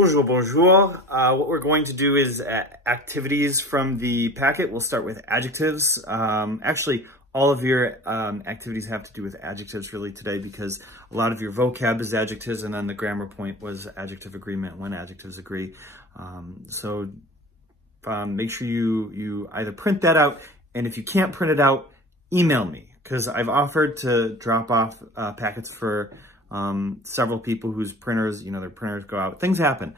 Bonjour, bonjour. What we're going to do is activities from the packet. We'll start with adjectives. Actually, all of your activities have to do with adjectives really today because a lot of your vocab is adjectives and then the grammar point was adjective agreement when adjectives agree. So make sure you either print that out, and if you can't print it out, email me because I've offered to drop off packets for several people whose printers, their printers go out. Things happen.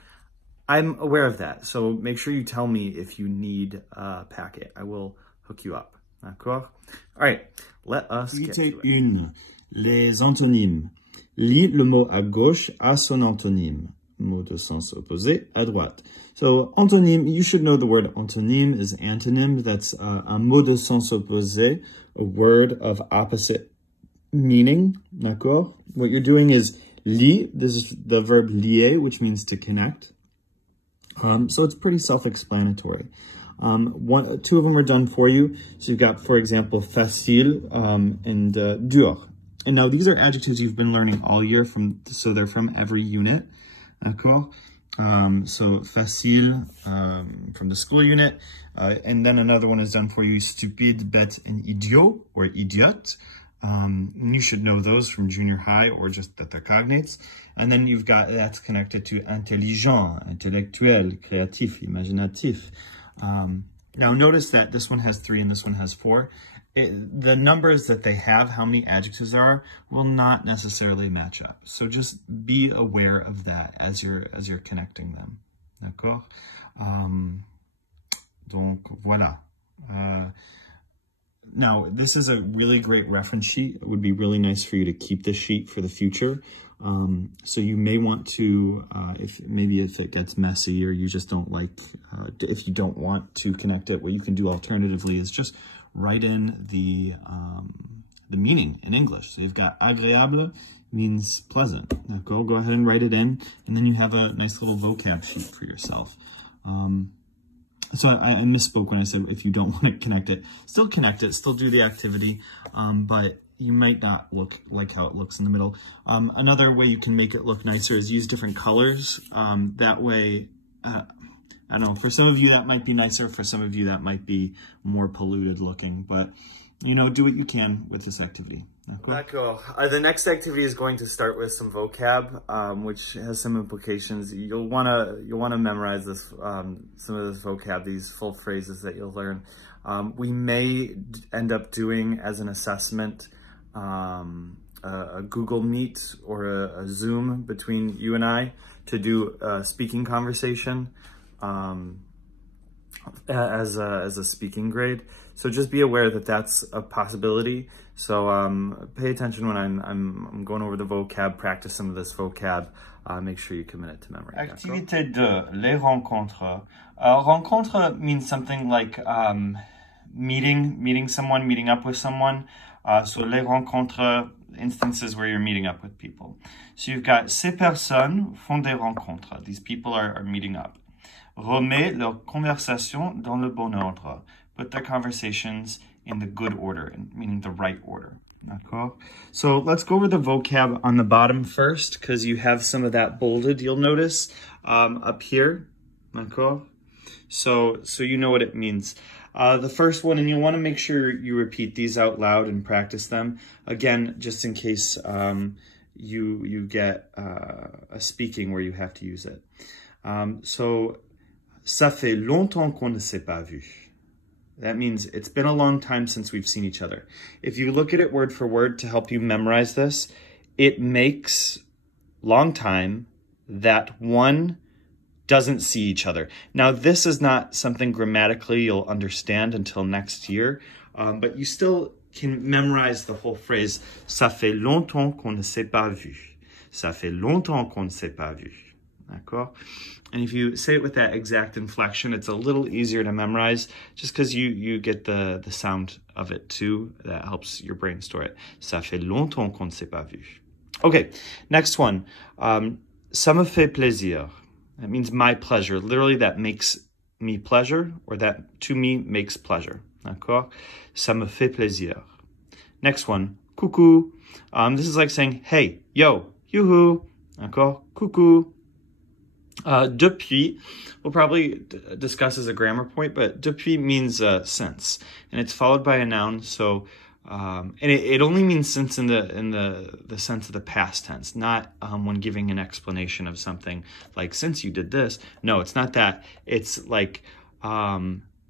I'm aware of that. So make sure you tell me if you need a packet. I will hook you up. D'accord? All right, let us get to it. Activité 1. Les antonymes. Lis le mot à gauche à son antonyme. Mot de sens opposé à droite. So antonyme, you should know the word antonyme is antonym. That's a mot de sens opposé, a word of opposite meaning, d'accord? What you're doing is lis, this is the verb lier, which means to connect. So it's pretty self-explanatory. Two of them are done for you. So you've got, for example, facile and dur. And now these are adjectives you've been learning all year, so they're from every unit, d'accord? So facile from the school unit. And then another one is done for you, stupide, bête, and idiot, or idiot. You should know those from junior high or just that they're cognates. And then you've got, that's connected to intelligent, intellectuel, créatif, imaginatif. Now notice that this one has 3 and this one has 4. The numbers that they have, how many adjectives there are, will not necessarily match up. So just be aware of that as you're connecting them. D'accord? Donc voilà. Now, this is a really great reference sheet. It would be really nice for you to keep this sheet for the future. So you may want to, if it gets messy or you just don't like, if you don't want to connect it, what you can do alternatively is just write in the meaning in English. So you've got agréable means pleasant. Now go ahead and write it in, and then you have a nice little vocab sheet for yourself. So I misspoke when I said if you don't want to connect it, still do the activity, but you might not look like how it looks in the middle. Another way you can make it look nicer is use different colors. That way, I don't know, for some of you that might be nicer, for some of you that might be more polluted looking, but do what you can with this activity. D'accord. The next activity is going to start with some vocab, which has some implications. You'll wanna memorize this, some of this vocab, these full phrases that you'll learn. We may end up doing as an assessment a Google Meet or a Zoom between you and I to do a speaking conversation as a speaking grade. So just be aware that that's a possibility. So pay attention when I'm going over the vocab, practice some of this vocab. Make sure you commit it to memory. Activité 2, les rencontres. Rencontre means something like meeting someone, meeting up with someone. So les rencontres, instances where you're meeting up with people. So you've got ces personnes font des rencontres. These people are meeting up. Remets leur conversation dans le bon ordre. Put their conversations in the good order, meaning the right order. D'accord? So let's go over the vocab on the bottom first, because you have some of that bolded, you'll notice, up here. D'accord? So you know what it means. The first one, and you'll want to make sure you repeat these out loud and practice them. Again, just in case you get a speaking where you have to use it. So, ça fait longtemps qu'on ne s'est pas vu. That means it's been a long time since we've seen each other. If you look at it word for word to help you memorize this, it makes long time that one doesn't see each other. Now, this is not something grammatically you'll understand until next year, but you still can memorize the whole phrase, ça fait longtemps qu'on ne s'est pas vu. Ça fait longtemps qu'on ne s'est pas vu. D'accord? And if you say it with that exact inflection, it's a little easier to memorize just because you get the sound of it too. That helps your brain store it. Ça fait longtemps qu'on ne s'est pas vu. Okay, next one. Ça me fait plaisir. That means my pleasure. Literally, that makes me pleasure, or that to me makes pleasure. D'accord? Ça me fait plaisir. Next one. Coucou. This is like saying, hey, yo, yoo-hoo. D'accord? Coucou. Depuis, we'll probably discuss as a grammar point, but depuis means since, and it's followed by a noun. So, and it only means since in the sense of the past tense, not when giving an explanation of something like since you did this. No, it's not that. It's like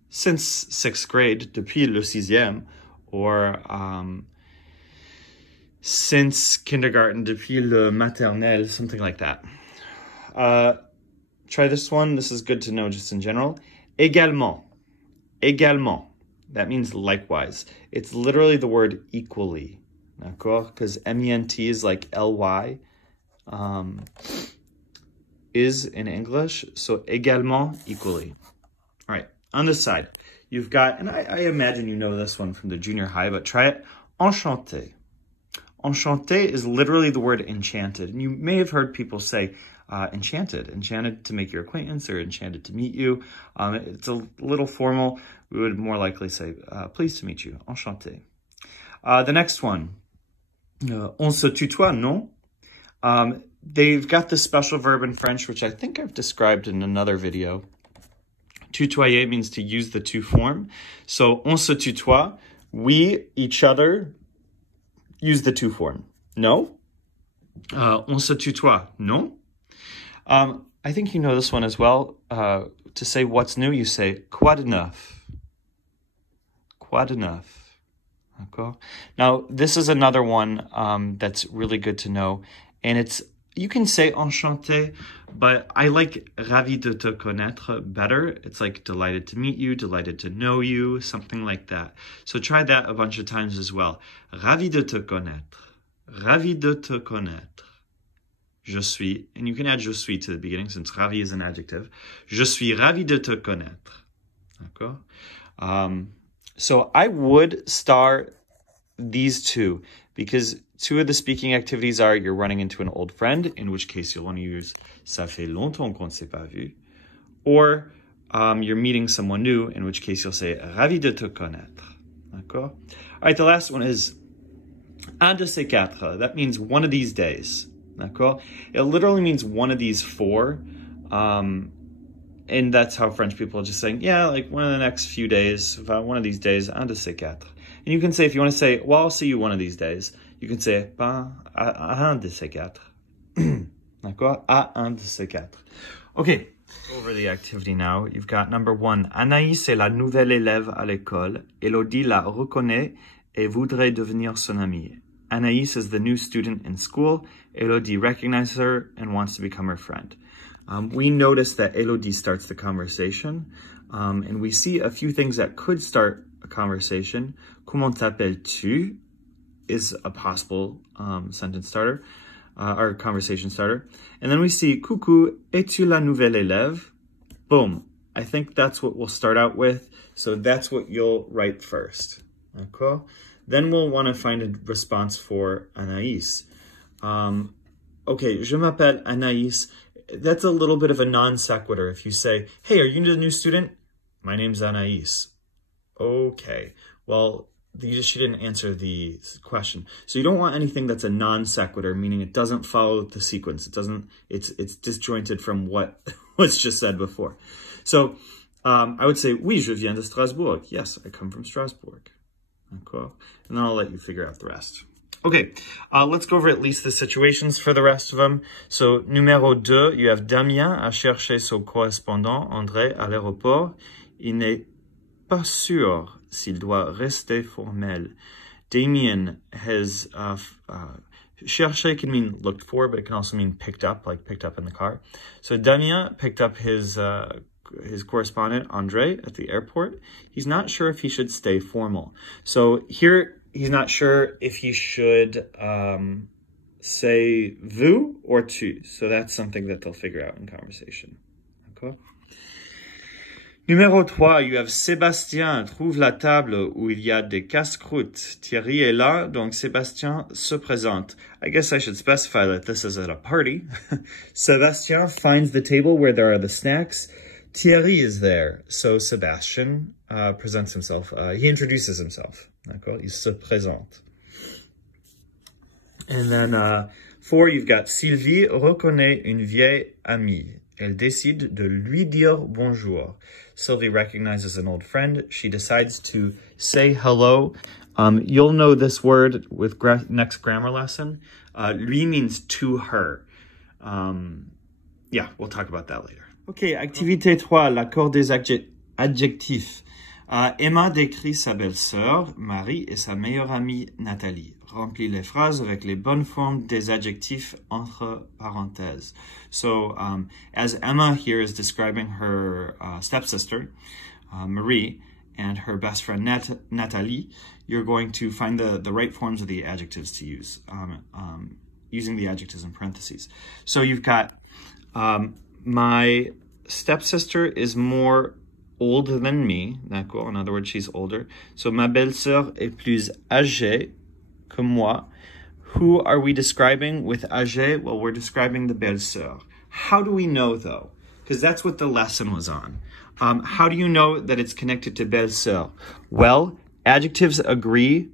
since sixth grade, depuis le sixième, or since kindergarten, depuis le maternelle, something like that. Try this one. This is good to know just in general. Également. Également. That means likewise. It's literally the word equally. D'accord? Because MENT is like LY is in English. So également, equally. All right. On this side, you've got, and I imagine you know this one from the junior high, but try it. Enchanté. Enchanté is literally the word enchanted. And you may have heard people say enchanted to make your acquaintance or enchanted to meet you. It's a little formal. We would more likely say pleased to meet you, enchanté. The next one, on se tutoie, non? They've got this special verb in French, which I think I've described in another video. Tutoyer means to use the to form. So on se tutoie, we, each other, use the to form. No? On se tutoie, non? I think you know this one as well. To say what's new, you say quoi de neuf. Quoi de neuf. Okay. Now, this is another one that's really good to know. And it's, you can say enchanté, but I like ravi de te connaître better. It's like delighted to meet you, delighted to know you, something like that. So try that a bunch of times as well. Ravi de te connaître. Ravi de te connaître. Je suis, and you can add je suis to the beginning since ravi is an adjective. Je suis ravi de te connaître. D'accord? So I would star these two because two of the speaking activities are you're running into an old friend, in which case you'll want to use ça fait longtemps qu'on ne s'est pas vu, or you're meeting someone new, in which case you'll say ravi de te connaître. D'accord? All right, the last one is un de ces quatre. That means one of these days. D'accord? It literally means one of these four. And that's how French people are just saying, yeah, like one of the next few days, one of these days, un de ces quatre. And you can say, if you want to say, well, I'll see you one of these days, you can say, à un de ces quatre. D'accord? À un de ces quatre. Okay, over the activity now. You've got number one. Anaïs est la nouvelle élève à l'école. Elodie la reconnaît et voudrait devenir son amie. Anaïs is the new student in school. Elodie recognizes her and wants to become her friend. We notice that Elodie starts the conversation, and we see a few things that could start a conversation. Comment t'appelles-tu is a possible sentence starter, or conversation starter. And then we see, coucou, es-tu la nouvelle élève? Boom. I think that's what we'll start out with. So that's what you'll write first. Okay? Then we'll want to find a response for Anaïs. Okay, je m'appelle Anaïs. That's a little bit of a non sequitur. If you say, hey, are you the new student? My name's Anaïs. Okay, well, she didn't answer the question. So you don't want anything that's a non sequitur, meaning it doesn't follow the sequence. It's disjointed from what was just said before. So I would say, oui, je viens de Strasbourg. Yes, I come from Strasbourg. Okay. And then I'll let you figure out the rest. Okay, let's go over at least the situations for the rest of them. So, numéro 2, you have Damien a cherché son correspondant, André, à l'aéroport. Il n'est pas sûr s'il doit rester formel. Damien has, cherché can mean looked for, but it can also mean picked up, like picked up in the car. So, Damien picked up his correspondent, Andre, at the airport. He's not sure if he should stay formal. So here, he's not sure if he should say vous or tu. So that's something that they'll figure out in conversation. Okay. Numéro 3, you have Sébastien trouve la table où il y a des casse-croûtes. Thierry est là, donc Sébastien se présente. I guess I should specify that this is at a party. Sébastien finds the table where there are the snacks. Thierry is there, so Sebastian presents himself. He introduces himself. D'accord? Il se présente. And then 4, you've got Sylvie reconnaît une vieille amie. Elle décide de lui dire bonjour. Sylvie recognizes an old friend. She decides to say hello. You'll know this word with next grammar lesson. Lui means to her. Yeah, we'll talk about that later. Okay, activité 3, l'accord des adjectifs. Emma décrit sa belle-sœur, Marie, et sa meilleure amie, Nathalie. Remplis les phrases avec les bonnes formes des adjectifs entre parenthèses. So, as Emma here is describing her stepsister, Marie, and her best friend, Nathalie, you're going to find the right forms of the adjectives to use, using the adjectives in parentheses. So you've got, my stepsister is more older than me, d'accord? In other words, she's older. So, ma belle-sœur est plus âgée que moi. Who are we describing with âgée? Well, we're describing the belle-sœur. How do we know, though? Because that's what the lesson was on. How do you know that it's connected to belle-sœur? Well, adjectives agree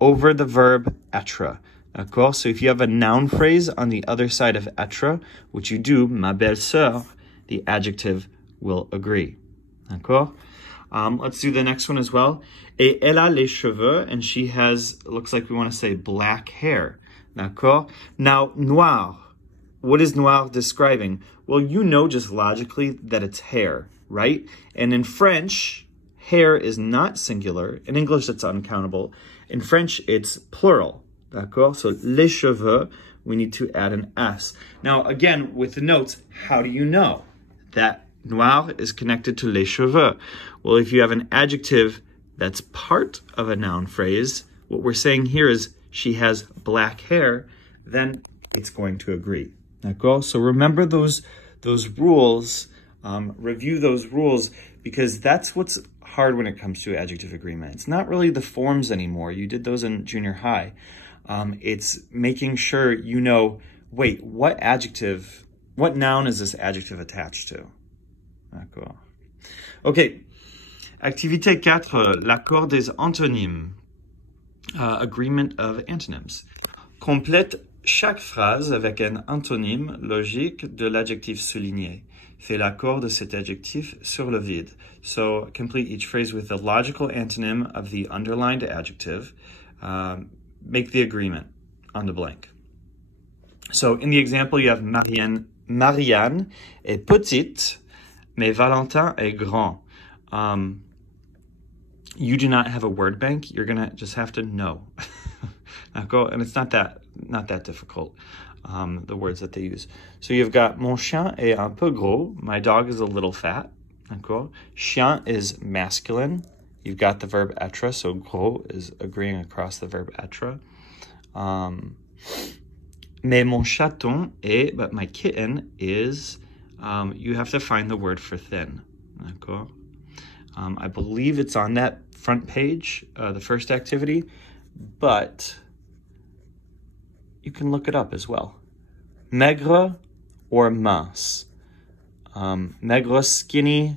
over the verb être. D'accord? So if you have a noun phrase on the other side of être, which you do, ma belle-sœur, the adjective will agree. D'accord? Let's do the next one as well. Et elle a les cheveux, and she has, looks like we want to say black hair. D'accord? Now, noir. What is noir describing? Well, you know just logically that it's hair, right? And in French, hair is not singular. In English, it's uncountable. In French, it's plural. D'accord? So, les cheveux, we need to add an S. Now, again, with the notes, how do you know that noir is connected to les cheveux? Well, if you have an adjective that's part of a noun phrase, what we're saying here is she has black hair, then it's going to agree. D'accord? So remember those rules, review those rules, because that's what's hard when it comes to adjective agreement. It's not really the forms anymore. You did those in junior high. It's making sure you know, wait, what noun is this adjective attached to? D'accord. OK. Activité 4, l'accord des antonymes. Agreement of antonyms. Complète chaque phrase avec un antonyme logique de l'adjectif souligné. Fais l'accord de cet adjectif sur le vide. So complete each phrase with the logical antonym of the underlined adjective. Make the agreement on the blank. So in the example, you have Marianne est petite, mais Valentin est grand. You do not have a word bank. You're gonna just have to know. And it's not that difficult, the words that they use. So you've got mon chien est un peu gros. My dog is a little fat. D'accord? Chien is masculine. You've got the verb être, so gros is agreeing across the verb être. Mais mon chaton est, but my kitten is, you have to find the word for thin. D'accord? I believe it's on that front page, the first activity, but you can look it up as well. Maigre or mince. Maigre, skinny,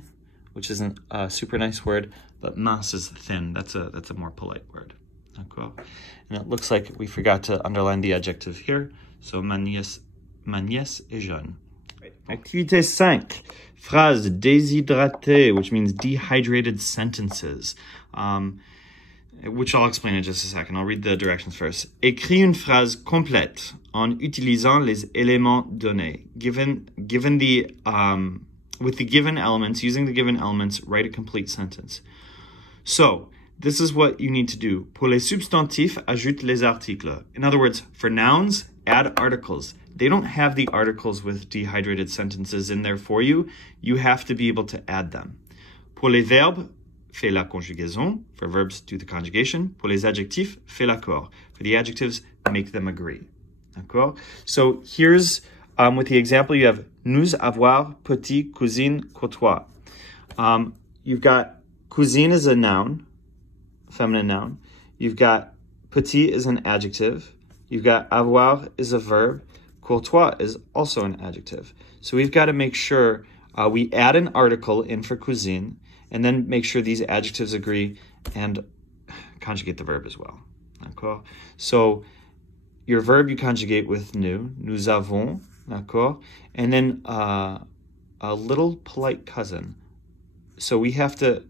which isn't a super nice word, but mince is thin. That's a more polite word. D'accord? And it looks like we forgot to underline the adjective here. So ma nièce est jeune. Activité 5. Phrase déshydratée, which means dehydrated sentences, which I'll explain in just a second. I'll read the directions first. Écris une phrase complète en utilisant les éléments donnés. With the given elements, using the given elements, write a complete sentence. So, this is what you need to do. Pour les substantifs, ajoute les articles. In other words, for nouns, add articles. They don't have the articles with dehydrated sentences in there for you. You have to be able to add them. Pour les verbes, fais la conjugaison. For verbs, do the conjugation. Pour les adjectifs, fais l'accord. For the adjectives, make them agree. D'accord? So here's, with the example, you have nous, avoir, petit, cousine, courtois. You've got cousine is a noun, feminine noun. You've got petit is an adjective. You've got avoir is a verb. Courtois is also an adjective. So we've got to make sure we add an article in for cuisine, and then make sure these adjectives agree and conjugate the verb as well. D'accord? So your verb you conjugate with nous avons, d'accord? And then a little polite cousin. So we have to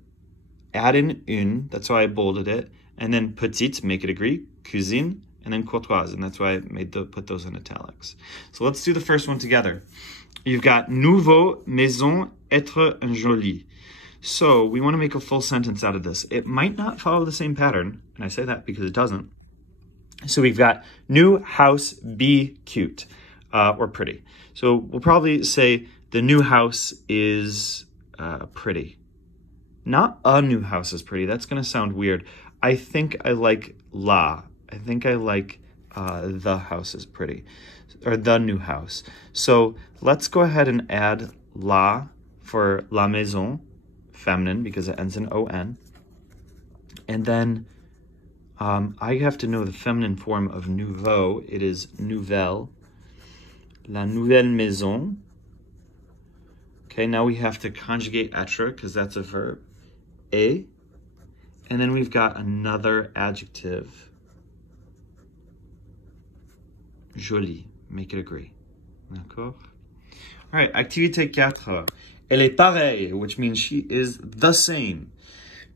add in une, that's why I bolded it, and then petite, make it agree, cuisine, and then courtoise, and that's why I put those in italics. So let's do the first one together. You've got nouveau, maison, être joli. So we want to make a full sentence out of this. It might not follow the same pattern, and I say that because it doesn't. So we've got new house, be cute, or pretty. So we'll probably say the new house is pretty. Not a new house is pretty. That's going to sound weird. I think I like la. I think I like the house is pretty, or the new house. So let's go ahead and add la for la maison, feminine, because it ends in on. And then I have to know the feminine form of nouveau. It is nouvelle. La nouvelle maison. Okay, now we have to conjugate être because that's a verb. Et. And then we've got another adjective. Joli. Make it agree. D'accord? All right, activité 4. Elle est pareille, which means she is the same.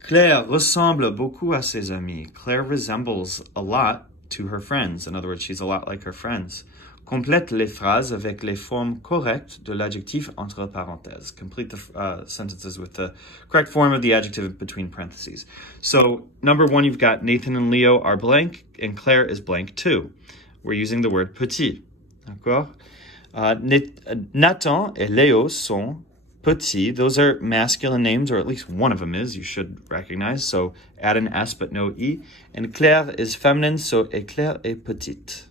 Claire ressemble beaucoup à ses amis. Claire resembles a lot to her friends. In other words, she's a lot like her friends. Complète les phrases avec les formes correctes de l'adjectif entre parenthèses. Complete the sentences with the correct form of the adjective between parentheses. So, number 1, you've got Nathan and Leo are blank, and Claire is blank too. We're using the word petit. D'accord? Nathan et Léo sont petits. Those are masculine names, or at least one of them is, you should recognize. So add an S but no E. And Claire is feminine, so Claire est petite.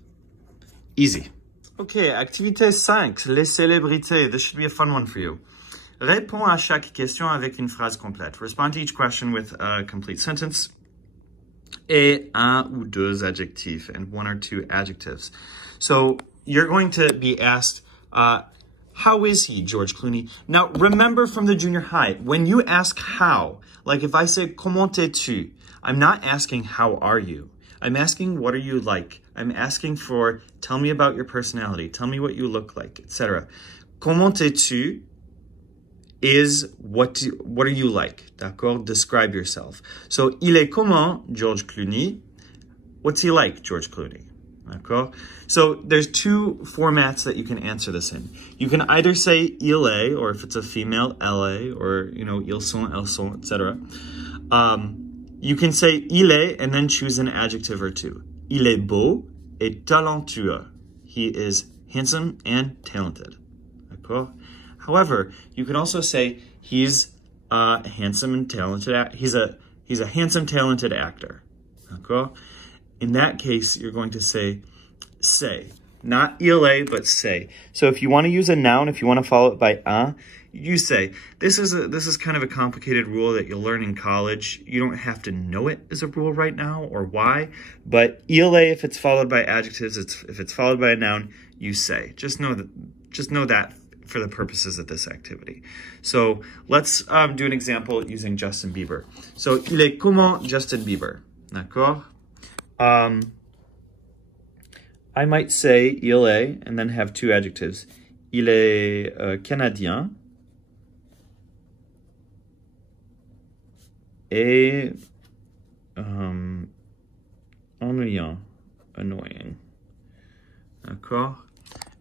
Easy. Okay, activité 5, les célébrités. This should be a fun one for you. Réponds à chaque question avec une phrase complète. Respond to each question with a complete sentence. Et un ou deux adjectifs, and 1 or 2 adjectives. So you're going to be asked, how is he, George Clooney? Now, remember from the junior high, when you ask how, like if I say, comment es-tu? I'm not asking, how are you? I'm asking, what are you like? I'm asking for, tell me about your personality. Tell me what you look like, etc. Comment es-tu is, what are you like? D'accord? Describe yourself. So, il est comment, George Clooney? What's he like, George Clooney? D'accord? So there's 2 formats that you can answer this in. You can either say il est, or if it's a female, elle est, or, you know, ils sont, elles sont, etc. You can say il est and then choose an adjective or 2. Il est beau et talentueux. He is handsome and talented. D'accord? However, you can also say he's handsome and talented. He's a handsome, talented actor. D'accord? In that case, you're going to say, not il est, but say. So if you want to use a noun, if you want to follow it by un, you say. This is kind of a complicated rule that you'll learn in college. You don't have to know it as a rule right now or why, but il est, if it's followed by adjectives, if it's followed by a noun, you say. Just know that for the purposes of this activity. So let's do an example using Justin Bieber. So il est comment Justin Bieber? D'accord? I might say il est and then have 2 adjectives. Il est canadien et ennuyant, annoying. D'accord?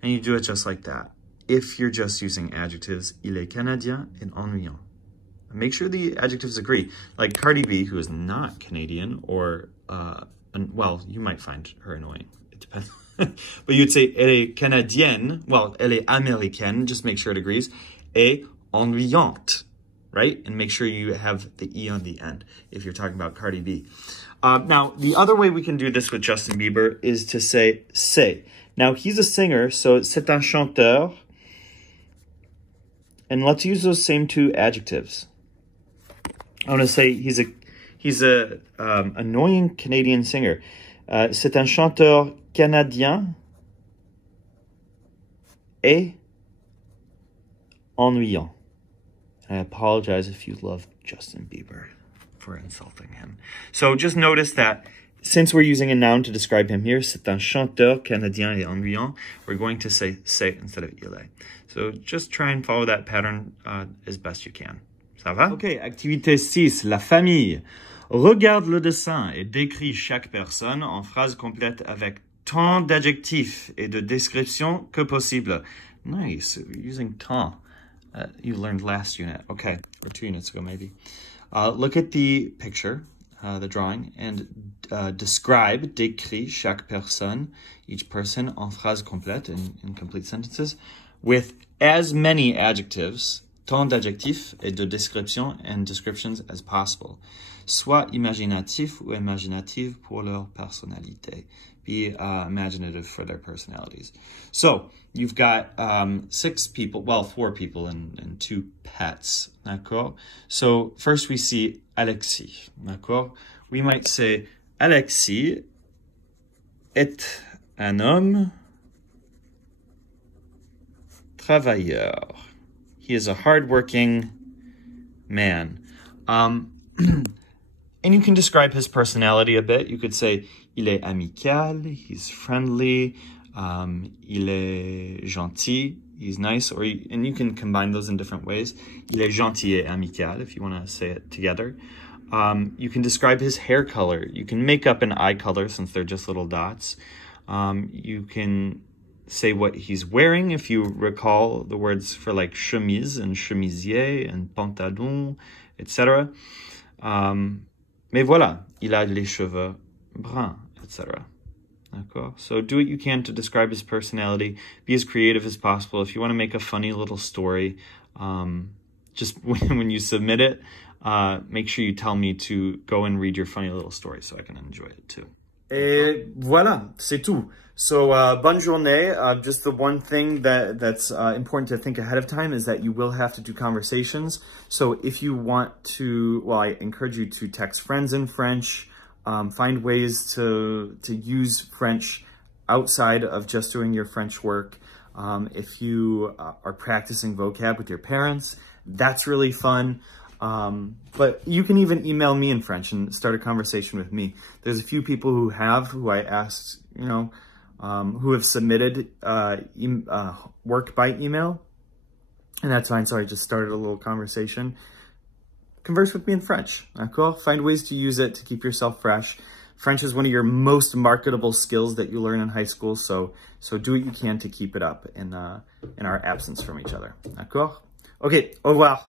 And you do it just like that. If you're just using adjectives, il est canadien et ennuyant. Make sure the adjectives agree. Like Cardi B, who is not Canadian, or, well, you might find her annoying. It depends. But you'd say, elle est canadienne. Well, elle est américaine. Just make sure it agrees. Et ennuyante, right? And make sure you have the E on the end if you're talking about Cardi B. Now, the other way we can do this with Justin Bieber is to say, c'est. Now, he's a singer, so c'est un chanteur. And let's use those same 2 adjectives. I want to say he's a annoying Canadian singer. C'est un chanteur canadien et ennuyant. I apologize if you love Justin Bieber for insulting him. So just notice that Since we're using a noun to describe him here, c'est un chanteur canadien et ennuyant, we're going to say c'est instead of il est. So just try and follow that pattern as best you can. Ça va? Ok, activité 6, la famille. Regarde le dessin et décris chaque personne en phrase complète avec tant d'adjectifs et de descriptions que possible. Nice, we're using tant. You learned last unit, okay, or 2 units ago maybe. Look at the picture, the drawing, and describe, décris chaque personne, each person en phrase complète, in complete sentences, with as many adjectives, tant d'adjectifs et de descriptions and descriptions as possible. Sois imaginatif ou imaginative pour leur personnalité. Be imaginative for their personalities. So you've got 6 people, well, 4 people and 2 pets, d'accord? So first we see Alexis, d'accord? We might say, Alexis est un homme travailleur. He is a hardworking man. And you can describe his personality a bit. You could say, il est amical, he's friendly, il est gentil, he's nice, and you can combine those in different ways. Il est gentil et amical, if you want to say it together. You can describe his hair color. You can make up an eye color since they're just little dots. You can say what he's wearing if you recall the words for like chemise and chemisier and pantalon, etc. Mais voilà, il a les cheveux bruns, etc. D'accord? So do what you can to describe his personality. Be as creative as possible. If you want to make a funny little story, just when you submit it, make sure you tell me to go and read your funny little story so I can enjoy it too. Et voilà, c'est tout. So bonne journée. Just the one thing that's important to think ahead of time is that you will have to do conversations. So if you want to, well, I encourage you to text friends in French, find ways to use French outside of just doing your French work. If you are practicing vocab with your parents, that's really fun. But you can even email me in French and start a conversation with me. There's a few people who I asked, you know, who have submitted work by email, and that's fine. So I just started a little conversation. Converse with me in French, d'accord? Find ways to use it to keep yourself fresh. French is one of your most marketable skills that you learn in high school, so do what you can to keep it up in our absence from each other, d'accord? Okay, au revoir.